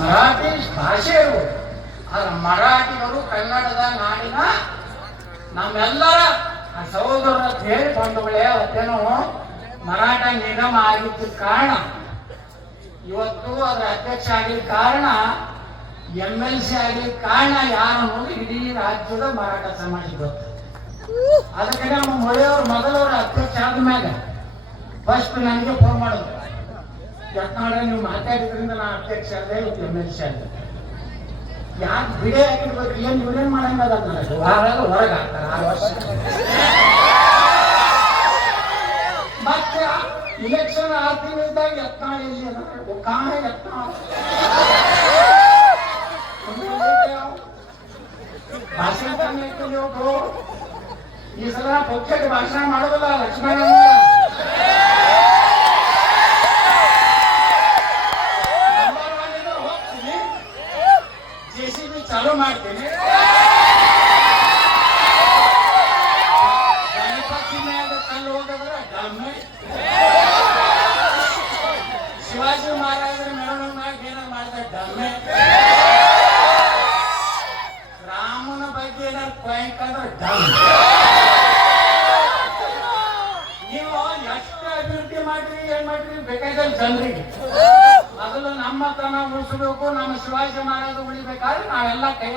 ಮರಾಠಿ ಭಾಷೆ ಇರುವುದು. ಆದ್ರೆ ಮರಾಠಿಗರು ಕನ್ನಡದ ನಾಡಿನ ನಮ್ಮೆಲ್ಲರ ಸಹೋದರರ ಹೇಳಿ ಬಂಧುಗಳೇ, ಅವತ್ತೇನು ಮರಾಠ ನಿಗಮ ಆಗಿದ್ದ ಕಾರಣ ಇವತ್ತು ಅದರ ಅಧ್ಯಕ್ಷ ಆಗಿದ್ದ ಕಾರಣ MLC ಆಗಿದ್ದ ಕಾರಣ ಯಾರು ಅನ್ನೋದು ಇಡೀ ರಾಜ್ಯದ ಮರಾಠ ಸಮಾಜ ಗೊತ್ತು. ಅದಕ್ಕೆ ನಮ್ಮ ಮೊಳೆಯವರು ಮೊದಲವರು ಅಧ್ಯಕ್ಷ ಆದ್ಮ್ಯಾಗ ಫಸ್ಟ್ ನನಗೆ ಫೋನ್ ಮಾಡೋದು, ಯತ್ನಾಳ ನೀವು ಮಾತಾಡಿದ್ರಿಂದ ನಾ ಅಧ್ಯಕ್ಷ ಆದೆ, ಇವತ್ತು MLC ಆದೆ. ಯಾಕೆ ಬಿಡೇ ಹಾಕಿರ್ಬೇಕು, ಏನ್ ಇವನೇನ್ ಮಾಡಂಗದ ನನಗೆ ಹೊರಗೆ ಹಾಕ್ತಾರೆ 6 ವರ್ಷ. ಮತ್ತೆ ಇಲೆಕ್ಷನ್ 6 ತಿಂಗಳಿದ್ದಾಗ ಯತ್ನಾಳ ಎಲ್ಲಿ ಅದ ಕಾಣ ಯತ್ನಾಳ ಭಾಷಣ ಹೋಗು. ಈ ಸಲ ಪಕ್ಷಕ್ಕೆ ಭಾಷಣ ಮಾಡೋದಿಲ್ಲ ಲಕ್ಷ್ಮಣ. ಹೋಗ್ತೀನಿ, JCB ಚಾಲು ಮಾಡ್ತೀನಿ, ಗಣಪತಿ ಮ್ಯಾಗ ಕಲ್ಲು ಹೋಗಿದ್ರೆ ಡಮ್ಮೆ, ಶಿವಾಜಿ ಮಹಾರಾಜರ ಮೆರವಣಿಗೆ ಮ್ಯಾಗ ಏನಾರು ಮಾಡಿದ್ರೆ ಡಮ್ಮೆ, ರಾಮನ ಬಗ್ಗೆ ಏನಾರು ಪಾಯಿಂಟ್ ಅಂದ್ರೆ ಡಮ್ಮೆ. ನೀವು ಎಷ್ಟು ಅಭಿವೃದ್ಧಿ ಮಾಡ್ರಿ ಏನ್ ಮಾಡ್ರಿ ಬೇಕಾದ್ರೆ ಜನರಿಗೆ ಮೊದಲು ನಮ್ಮ ತನ ಉಳಿಸಬೇಕು, ನಮ್ಮ ಶಿವಾಜಿ ಮಹಾರಾಜ ಉಳಿಬೇಕಾದ್ರೆ ನಾವೆಲ್ಲ ಕೈ